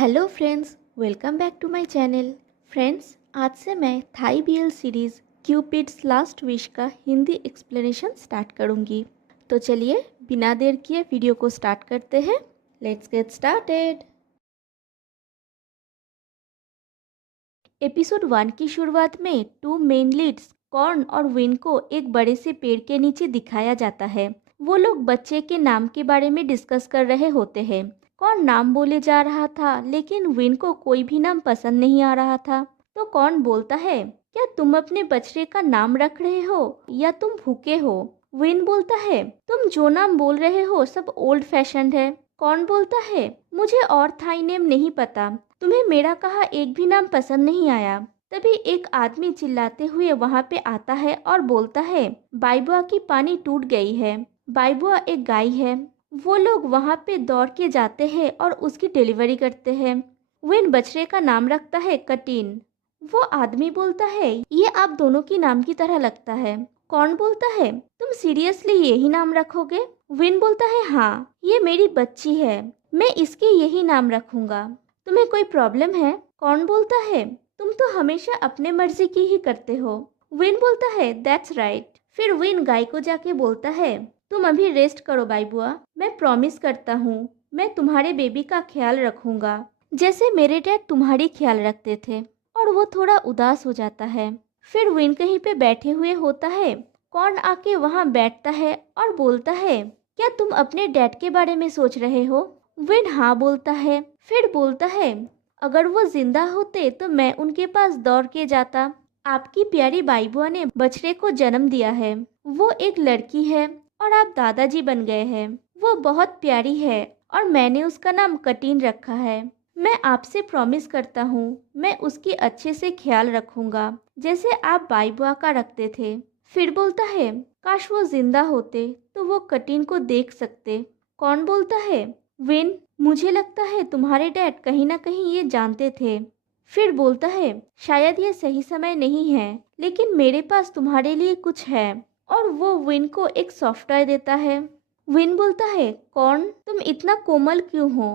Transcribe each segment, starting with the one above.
Hello friends, welcome back to my channel. Friends, आज से मैं Thai BL series Cupid's last wish का Hindi explanation start करूंगी। तो चलिए बिना देर किए वीडियो को स्टार्ट करते हैं। Let's get started. एपिसोड 1 की शुरुआत में टू मेन लीड्स कॉर्न और विन को एक बड़े से पेड़ के नीचे दिखाया जाता है। वो लोग बच्चे के नाम के बारे में डिस्कस कर रहे होते हैं। कॉर्न नाम बोले जा रहा था, लेकिन विन को कोई भी नाम पसंद नहीं आ रहा था। तो कॉर्न बोलता है, क्या तुम अपने बछड़े का नाम रख रहे हो या तुम भूखे हो? विन बोलता है, तुम जो नाम बोल रहे हो सब ओल्ड फैशन्ड है। कॉर्न बोलता है, मुझे और थाई नेम नहीं पता, तुम्हें मेरा कहा एक भी नाम पसंद नहीं आया। तभी एक आदमी चिल्लाते हुए वहां पे आता है और बोलता है, बाइबुआ की पानी टूट गई है। बाइबुआ एक गाय है। वो लोग वहां पे दौड़ के जाते हैं और उसकी डिलीवरी करते हैं। विन बछड़े का नाम रखता है कटीन। वो आदमी बोलता है, ये आप दोनों की नाम की तरह लगता है। कौन बोलता है, तुम सीरियसली यही नाम रखोगे? विन बोलता है, हाँ, ये मेरी बच्ची है, मैं इसके यही नाम रखूंगा। तुम्हें कोई प्रॉब्लम है? कौन बोलता है, तुम तो हमेशा अपने मर्जी की ही करते हो। विन बोलता है, दैट्स राइट। फिर विन गाय को जाके बोलता है, तुम अभी रेस्ट करो बाई बुआ, मैं प्रॉमिस करता हूँ मैं तुम्हारे बेबी का ख्याल रखूंगा जैसे मेरे डैड तुम्हारी ख्याल रखते थे। और वो थोड़ा उदास हो जाता है। फिर विन कहीं पे बैठे हुए होता है। कॉर्न आके वहाँ बैठता है और बोलता है, क्या तुम अपने डैड के बारे में सोच रहे हो? विन हाँ बोलता है। फिर बोलता है, अगर वो जिंदा होते तो मैं उनके पास दौड़ के जाता। आपकी प्यारी बाईबुआ ने बछड़े को जन्म दिया है। वो एक लड़की है और आप दादाजी बन गए हैं। वो बहुत प्यारी है और मैंने उसका नाम कटीन रखा है। मैं आपसे प्रॉमिस करता हूँ मैं उसकी अच्छे से ख्याल रखूंगा जैसे आप बाईबुआ का रखते थे। फिर बोलता है, काश वो जिंदा होते तो वो कटीन को देख सकते। कौन बोलता है, विन, मुझे लगता है तुम्हारे डैड कहीं ना कहीं ये जानते थे। फिर बोलता है, शायद ये सही समय नहीं है, लेकिन मेरे पास तुम्हारे लिए कुछ है। और वो विन को एक सॉफ्ट टॉय देता है। विन बोलता है, कौन, तुम इतना कोमल क्यों हो?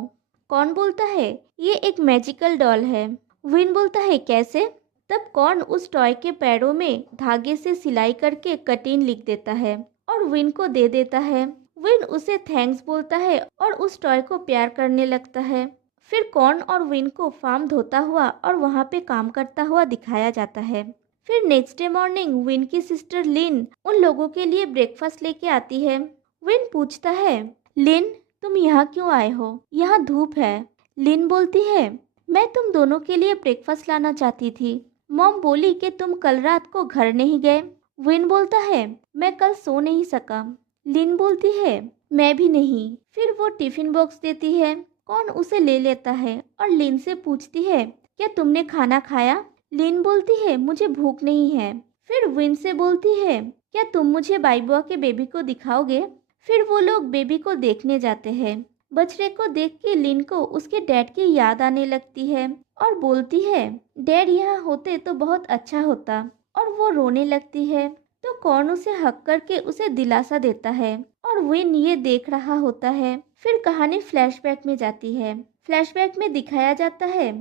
कौन बोलता है, ये एक मैजिकल डॉल है। विन बोलता है, कैसे? तब कौन उस टॉय के पैरों में धागे से सिलाई करके कटीन लिख देता है और विन को दे देता है। विन उसे थैंक्स बोलता है और उस टॉय को प्यार करने लगता है। फिर कॉर्न और विन को फार्म धोता हुआ और वहाँ पे काम करता हुआ दिखाया जाता है। फिर नेक्स्ट डे मॉर्निंग विन की सिस्टर लिन उन लोगों के लिए ब्रेकफास्ट लेके आती है। विन पूछता है, लिन, तुम यहाँ क्यों आए हो? यहाँ धूप है। लिन बोलती है, मैं तुम दोनों के लिए ब्रेकफास्ट लाना चाहती थी। मॉम बोली कि तुम कल रात को घर नहीं गए। विन बोलता है, मैं कल सो नहीं सका। लिन बोलती है, मैं भी नहीं। फिर वो टिफिन बॉक्स देती है। कौन उसे ले लेता है और लिन से पूछती है, क्या तुमने खाना खाया? लिन बोलती है, मुझे भूख नहीं है। फिर विन से बोलती है, क्या तुम मुझे बाईबुआ के बेबी को दिखाओगे? फिर वो लोग बेबी को देखने जाते हैं। बछड़े को देख के लिन को उसके डैड की याद आने लगती है और बोलती है, डैड यहाँ होते तो बहुत अच्छा होता। और वो रोने लगती है। तो कौन उसे हक करके उसे दिलासा देता है और विन ये देख रहा होता है। फिर कहानी फ्लैशबैक में जाती है। फ्लैशबैक में दिखाया जाता है,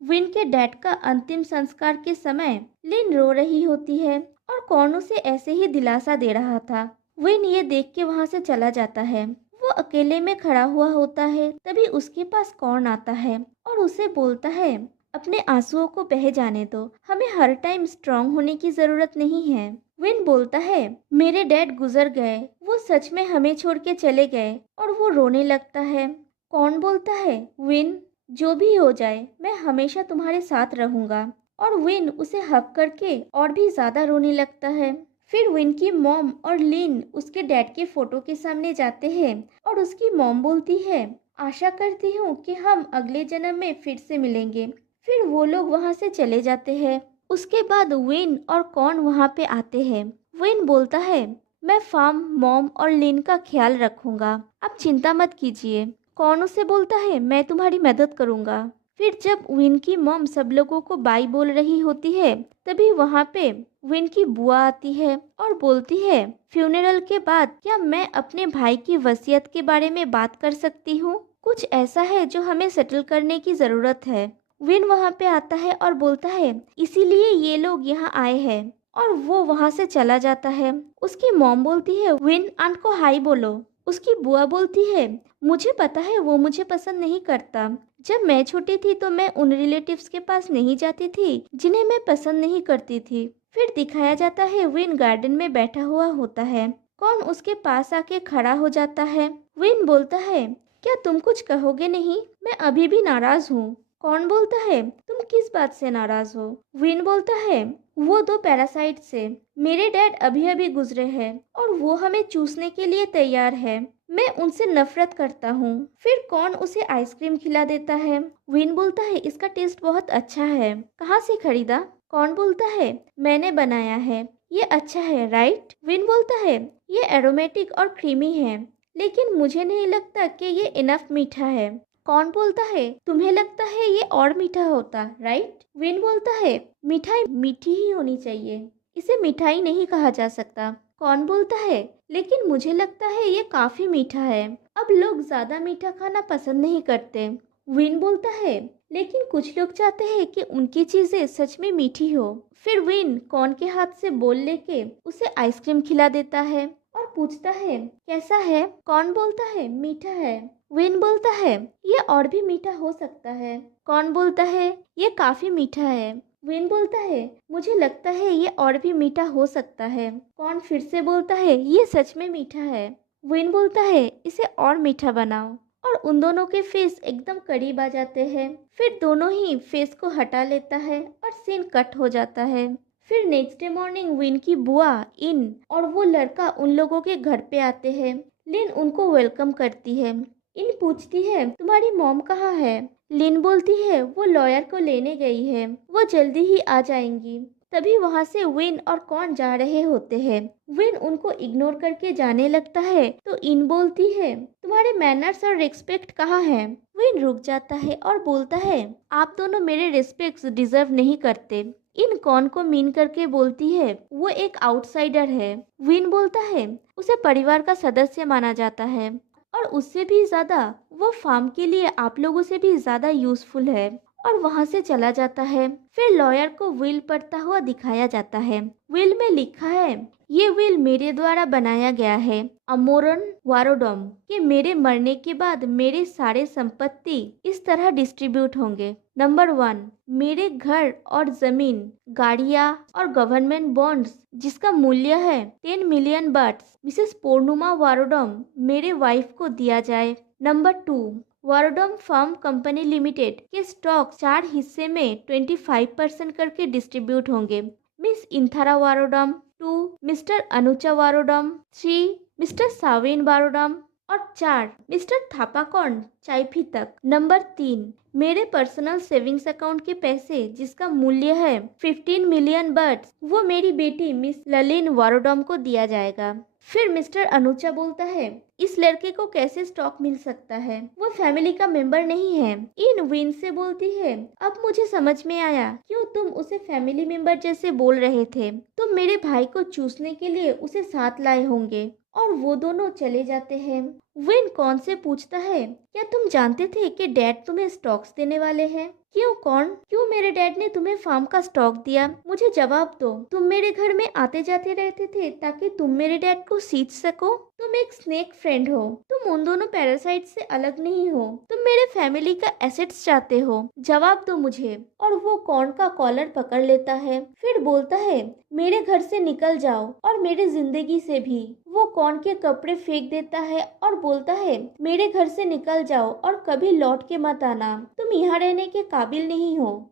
विन के डैड का अंतिम संस्कार के समय लिन रो रही होती है और कौन उसे ऐसे ही दिलासा दे रहा था। विन ये देख के वहाँ से चला जाता है। वो अकेले में खड़ा हुआ होता है। तभी उसके पास कौन आता है और उसे बोलता है, अपने आंसुओं को बह जाने दो, हमें हर टाइम स्ट्रांग होने की जरूरत नहीं है। विन बोलता है, मेरे डैड गुजर गए, वो सच में हमें छोड़ के चले गए। और वो रोने लगता है। कौन बोलता है, विन, जो भी हो जाए मैं हमेशा तुम्हारे साथ रहूंगा। और विन उसे हक करके और भी ज्यादा रोने लगता है। फिर विन की मॉम और लिन उसके डैड के फोटो के सामने जाते हैं और उसकी मॉम बोलती है, आशा करती हूँ कि हम अगले जन्म में फिर से मिलेंगे। फिर वो लोग वहाँ से चले जाते हैं। उसके बाद विन और कॉर्न वहाँ पे आते हैं। विन बोलता है, मैं फार्म, मॉम और लिन का ख्याल रखूंगा, आप चिंता मत कीजिए। कॉर्न उसे बोलता है, मैं तुम्हारी मदद करूंगा। फिर जब विन की मॉम सब लोगों को बाय बोल रही होती है, तभी वहाँ पे विन की बुआ आती है और बोलती है, फ्यूनरल के बाद क्या मैं अपने भाई की वसीयत के बारे में बात कर सकती हूँ? कुछ ऐसा है जो हमें सेटल करने की जरूरत है। विन वहाँ पे आता है और बोलता है इसीलिए ये लोग यहाँ आए हैं, और वो वहाँ से चला जाता है। उसकी मॉम बोलती है विन आंट को हाई बोलो। उसकी बुआ बोलती है मुझे पता है वो मुझे पसंद नहीं करता। जब मैं छोटी थी तो मैं उन रिलेटिव्स के पास नहीं जाती थी जिन्हें मैं पसंद नहीं करती थी। फिर दिखाया जाता है विन गार्डन में बैठा हुआ होता है। कौन उसके पास आके खड़ा हो जाता है। विन बोलता है क्या तुम कुछ कहोगे नहीं, मैं अभी भी नाराज हूँ। कौन बोलता है तुम किस बात से नाराज हो। विन बोलता है वो दो पैरासाइट से। मेरे डैड अभी अभी गुजरे हैं और वो हमें चूसने के लिए तैयार है। मैं उनसे नफरत करता हूँ। फिर कौन उसे आइसक्रीम खिला देता है। विन बोलता है इसका टेस्ट बहुत अच्छा है, कहाँ से खरीदा। कौन बोलता है मैंने बनाया है, ये अच्छा है राइट। विन बोलता है ये एरोमेटिक और क्रीमी है, लेकिन मुझे नहीं लगता कि ये इनफ मीठा है। कौन बोलता है तुम्हें लगता है ये और मीठा होता राइट। विन बोलता है मिठाई मीठी ही होनी चाहिए, इसे मिठाई नहीं कहा जा सकता। कौन बोलता है लेकिन मुझे लगता है ये काफी मीठा है, अब लोग ज्यादा मीठा खाना पसंद नहीं करते। विन बोलता है लेकिन कुछ लोग चाहते हैं कि उनकी चीजें सच में मीठी हो। फिर विन कौन के हाथ से बोल लेके उसे आइसक्रीम खिला देता है और पूछता है कैसा है। कौन बोलता है मीठा है। विन बोलता है ये और भी मीठा हो सकता है। कौन बोलता है ये काफी मीठा है। विन बोलता है मुझे लगता है ये और भी मीठा हो सकता है। कौन फिर से बोलता है ये सच में मीठा है। विन बोलता है इसे और मीठा बनाओ, और उन दोनों के फेस एकदम करीब आ जाते हैं। फिर दोनों ही फेस को हटा लेता है और सीन कट हो जाता है। फिर नेक्स्ट डे मॉर्निंग विन की बुआ इन और वो लड़का उन लोगों के घर पे आते हैं। लिन उनको वेलकम करती है। इन पूछती है तुम्हारी मॉम कहाँ है। लिन बोलती है वो लॉयर को लेने गई है, वो जल्दी ही आ जाएंगी। तभी वहाँ से विन और कौन जा रहे होते हैं। विन उनको इग्नोर करके जाने लगता है तो इन बोलती है तुम्हारे मैनर्स और रिस्पेक्ट कहाँ है। विन रुक जाता है और बोलता है आप दोनों मेरे रिस्पेक्ट डिजर्व नहीं करते। इन कौन को मीन करके बोलती है वो एक आउटसाइडर है। विन बोलता है उसे परिवार का सदस्य माना जाता है, और उससे भी ज्यादा वो फार्म के लिए आप लोगों से भी ज्यादा यूजफुल है, और वहां से चला जाता है। फिर लॉयर को विल पढ़ता हुआ दिखाया जाता है। विल में लिखा है ये विल मेरे द्वारा बनाया गया है अमोरन वारोडम कि मेरे मरने के बाद मेरे सारे संपत्ति इस तरह डिस्ट्रीब्यूट होंगे। नंबर 1 मेरे घर और जमीन, गाड़ियाँ और गवर्नमेंट बॉन्ड्स जिसका मूल्य है 10 मिलियन बाट्स मिसेस पूर्णुमा वारोडम मेरे वाइफ को दिया जाए। नंबर 2 वारोडम फार्म कंपनी लिमिटेड के स्टॉक 4 हिस्से में 25% करके डिस्ट्रीब्यूट होंगे। मिस इंथारा वारोडम, 2 मिस्टर अनुचा वारोडम, 3 मिस्टर साविन वारोडम और 4 मिस्टर थापाकॉन चाइफी तक। नंबर 3 मेरे पर्सनल सेविंग्स अकाउंट के पैसे जिसका मूल्य है 15 मिलियन बर्ड्स वो मेरी बेटी मिस ललिन वारोडम को दिया जाएगा। फिर मिस्टर अनुचा बोलता है इस लड़के को कैसे स्टॉक मिल सकता है, वो फैमिली का मेंबर नहीं है। इन विन से बोलती है अब मुझे समझ में आया क्यों तुम उसे फैमिली मेंबर जैसे बोल रहे थे, तुम मेरे भाई को चूसने के लिए उसे साथ लाए होंगे। और वो दोनों चले जाते हैं। विन कौन से पूछता है क्या तुम जानते थे कि डैड तुम्हें स्टॉक्स देने वाले हैं। क्यों कौन, क्यों मेरे डैड ने तुम्हें फार्म का स्टॉक दिया, मुझे जवाब दो। तुम मेरे घर में आते जाते रहते थे ताकि तुम मेरे डैड को सींच सको। तुम एक स्नेक फ्रेंड हो, तुम उन दोनों पैरासाइट से अलग नहीं हो, तुम मेरे फैमिली का एसेट्स चाहते हो, जवाब दो मुझे। और वो कौन का कॉलर पकड़ लेता है। फिर बोलता है मेरे घर से निकल जाओ और मेरे जिंदगी से भी। वो कौन के कपड़े फेंक देता है और बोलता है मेरे घर से निकल जाओ और कभी लौट के मत आना, तुम यहाँ रहने के काबिल नहीं हो।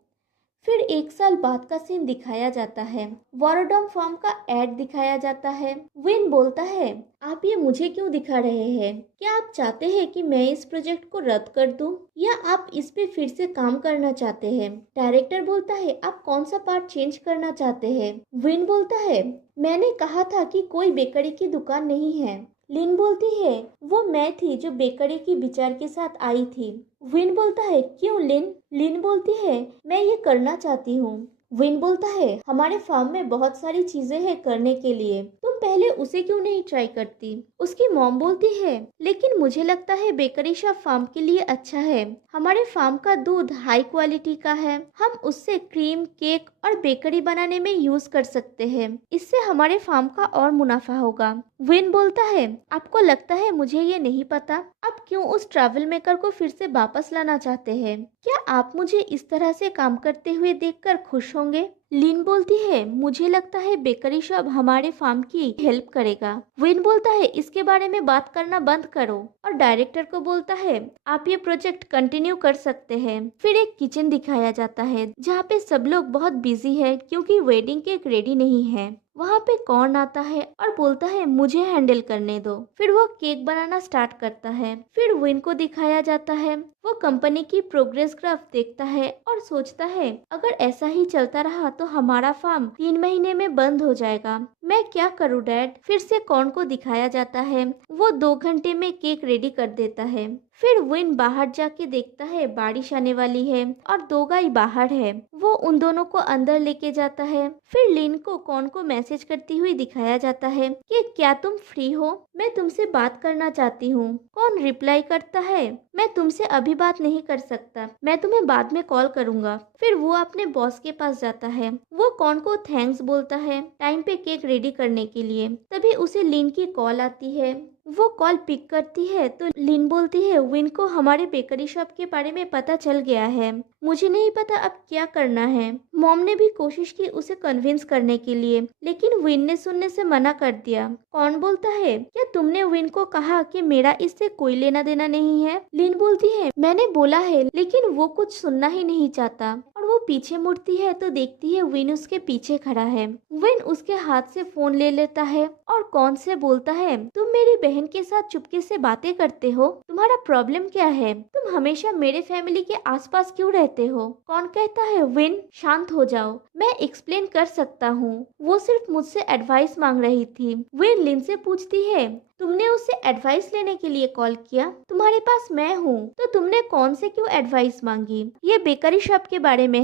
फिर 1 साल बाद का सीन दिखाया जाता है। वारोडम फार्म का एड दिखाया जाता है। विन बोलता है आप ये मुझे क्यों दिखा रहे हैं, क्या आप चाहते हैं कि मैं इस प्रोजेक्ट को रद्द कर दूं या आप इस पे फिर से काम करना चाहते हैं। डायरेक्टर बोलता है आप कौन सा पार्ट चेंज करना चाहते हैं। विन बोलता है मैंने कहा था कि कोई बेकरी की दुकान नहीं है। लिन बोलती है वो मैं थी जो बेकरी की विचार के साथ आई थी। विन बोलता है क्यों लिन। लिन बोलती है मैं ये करना चाहती हूँ। विन बोलता है, हमारे फार्म में बहुत सारी चीजें हैं करने के लिए, तुम पहले उसे क्यों नहीं ट्राई करती? उसकी मॉम बोलती है, लेकिन मुझे लगता है बेकरी शॉप फार्म के लिए अच्छा है। हमारे फार्म का दूध हाई क्वालिटी का है, हम उससे क्रीम, केक और बेकरी बनाने में यूज कर सकते हैं। इससे हमारे फार्म का और मुनाफा होगा। विन बोलता है, आपको लगता है मुझे ये नहीं पता? आप क्यों उस ट्रैवल मेकर को फिर से वापस लाना चाहते हैं? क्या आप मुझे इस तरह से काम करते हुए देखकर खुश होंगे? लिन बोलती है, मुझे लगता है बेकरी शॉप हमारे फार्म की हेल्प करेगा। विन बोलता है, इसके बारे में बात करना बंद करो, और डायरेक्टर को बोलता है, आप ये प्रोजेक्ट कंटिन्यू कर सकते हैं। फिर एक किचन दिखाया जाता है जहाँ पे सब लोग बहुत बिजी है क्योंकि वेडिंग केक रेडी नहीं है। वहाँ पे कॉर्न आता है और बोलता है, मुझे हैंडल करने दो। फिर वो केक बनाना स्टार्ट करता है। फिर विन को दिखाया जाता है, वो कंपनी की प्रोग्रेस ग्राफ देखता है और सोचता है, अगर ऐसा ही चलता रहा तो हमारा फार्म 3 महीने में बंद हो जाएगा। मैं क्या करूँ डैड? फिर से कॉर्न को दिखाया जाता है, वो 2 घंटे में केक रेडी कर देता है। फिर विन बाहर जाके देखता है बारिश आने वाली है और 2 गाय बाहर है। वो उन दोनों को अंदर लेके जाता है। फिर लिन को कॉर्न को मैसेज करती हुई दिखाया जाता है कि क्या तुम फ्री हो? मैं तुमसे बात करना चाहती हूँ। कॉर्न रिप्लाई करता है, मैं तुमसे अभी बात नहीं कर सकता, मैं तुम्हें बाद में कॉल करूंगा। फिर वो अपने बॉस के पास जाता है। वो कॉर्न को थैंक्स बोलता है टाइम पे केक रेडी करने के लिए। तभी उसे लिन की कॉल आती है। वो कॉल पिक करती है तो लिन बोलती है, विन को हमारे बेकरी शॉप के बारे में पता चल गया है, मुझे नहीं पता अब क्या करना है। मॉम ने भी कोशिश की उसे कन्विंस करने के लिए, लेकिन विन ने सुनने से मना कर दिया। कौन बोलता है, क्या तुमने विन को कहा कि मेरा इससे कोई लेना देना नहीं है? लिन बोलती है, मैंने बोला है, लेकिन वो कुछ सुनना ही नहीं चाहता। और वो पीछे मुड़ती है तो देखती है विन उसके पीछे खड़ा है। विन उसके हाथ से फोन ले लेता है और कौन से बोलता है, तुम मेरी बहन के साथ चुपके से बातें करते हो, तुम्हारा प्रॉब्लम क्या है? तुम हमेशा मेरे फैमिली के आसपास क्यों रहते हो? कौन कहता है, विन शांत हो जाओ, मैं एक्सप्लेन कर सकता हूँ, वो सिर्फ मुझसे एडवाइस मांग रही थी। विन लिन से पूछती है, तुमने उससे एडवाइस लेने के लिए कॉल किया? तुम्हारे पास मैं हूँ, तो तुमने कौन से क्यों एडवाइस मांगी? ये बेकरी शॉप के बारे में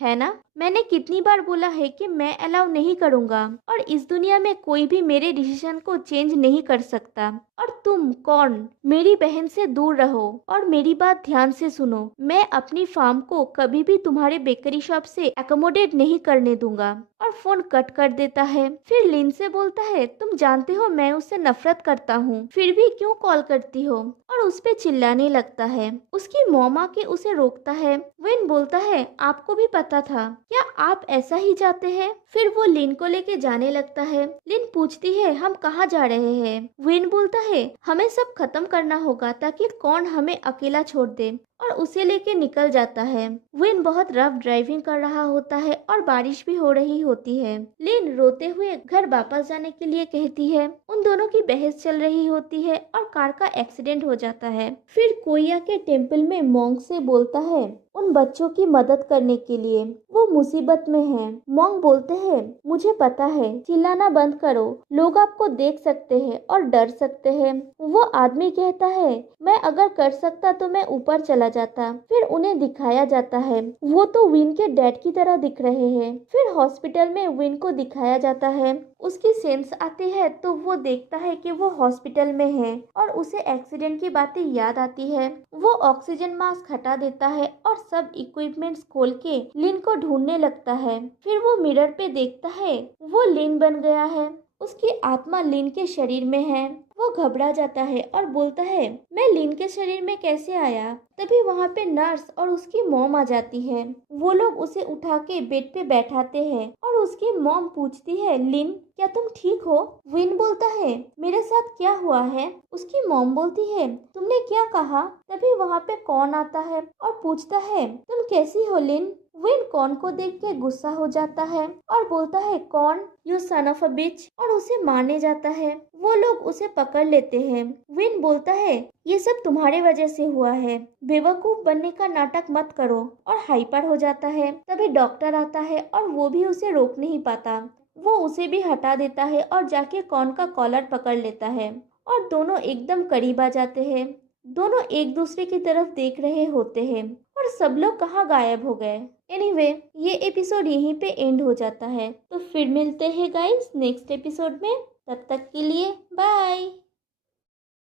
है ना? मैंने कितनी बार बोला है कि मैं अलाउ नहीं करूँगा, और इस दुनिया में कोई भी मेरे डिसीजन को चेंज नहीं कर सकता। और तुम कौन, मेरी बहन से दूर रहो और मेरी बात ध्यान से सुनो। मैं अपनी फार्म को कभी भी तुम्हारे बेकरी शॉप से एकोमोडेट नहीं करने दूंगा। और फोन कट कर देता है। फिर लिन से बोलता है, तुम जानते हो मैं उससे नफरत करता हूँ, फिर भी क्यों कॉल करती हो? और उस पे चिल्लाने लगता है। उसकी मॉम आके उसे रोकता है। विन बोलता है, आपको भी पता था, क्या आप ऐसा ही चाहते हैं? फिर वो लिन को लेके जाने लगता है। लिन पूछती है, हम कहाँ जा रहे हैं? विन बोलता है, हमें सब खत्म करना होगा ताकि कौन हमें अकेला छोड़ दे, और उसे लेके निकल जाता है। विन बहुत रफ ड्राइविंग कर रहा होता है और बारिश भी हो रही होती है। लिन रोते हुए घर वापस जाने के लिए कहती है। उन दोनों की बहस चल रही होती है और कार का एक्सीडेंट हो जाता है। फिर कोया के टेम्पल में मॉन्क से बोलता है उन बच्चों की मदद करने के लिए, वो मुसीबत में हैं। मॉन्क बोलते हैं, मुझे पता है, चिल्लाना बंद करो, लोग आपको देख सकते हैं और डर सकते हैं। वो आदमी कहता है, मैं अगर कर सकता तो मैं ऊपर चला जाता। फिर उन्हें दिखाया जाता है, वो तो विन के डैड की तरह दिख रहे हैं। फिर हॉस्पिटल में विन को दिखाया जाता है। उसकी सेंस आती है तो वो देखता है कि वो हॉस्पिटल में है और उसे एक्सीडेंट की बातें याद आती है। वो ऑक्सीजन मास्क हटा देता है और सब इक्विपमेंट्स खोल के लिन को ढूंढने लगता है। फिर वो मिरर पे देखता है, वो लिन बन गया है। उसकी आत्मा लिन के शरीर में है। वो घबरा जाता है और बोलता है, मैं लिन के शरीर में कैसे आया? तभी वहाँ पे नर्स और उसकी मॉम आ जाती है। वो लोग उसे उठा के बेड पे बैठाते हैं और उसकी मॉम पूछती है, लिन क्या तुम ठीक हो? विन बोलता है, मेरे साथ क्या हुआ है? उसकी मॉम बोलती है, तुमने क्या कहा? तभी वहाँ पे कौन आता है और पूछता है, तुम कैसी हो लिन? विन कॉर्न को देख के गुस्सा हो जाता है और बोलता है, कॉर्न you son of a bitch, और उसे मारने जाता है। वो लोग उसे पकड़ लेते हैं। विन बोलता है, ये सब तुम्हारे वजह से हुआ है, बेवकूफ बनने का नाटक मत करो, और हाइपर हो जाता है। तभी डॉक्टर आता है और वो भी उसे रोक नहीं पाता। वो उसे भी हटा देता है और जाके कॉर्न का कॉलर पकड़ लेता है और दोनों एकदम करीब आ जाते हैं। दोनों एक दूसरे की तरफ देख रहे होते हैं और सब लोग कहाँ गायब हो गए। एनीवे ये एपिसोड यहीं पे एंड हो जाता है। तो फिर मिलते हैं गाइस नेक्स्ट एपिसोड में। तब तक के लिए बाय।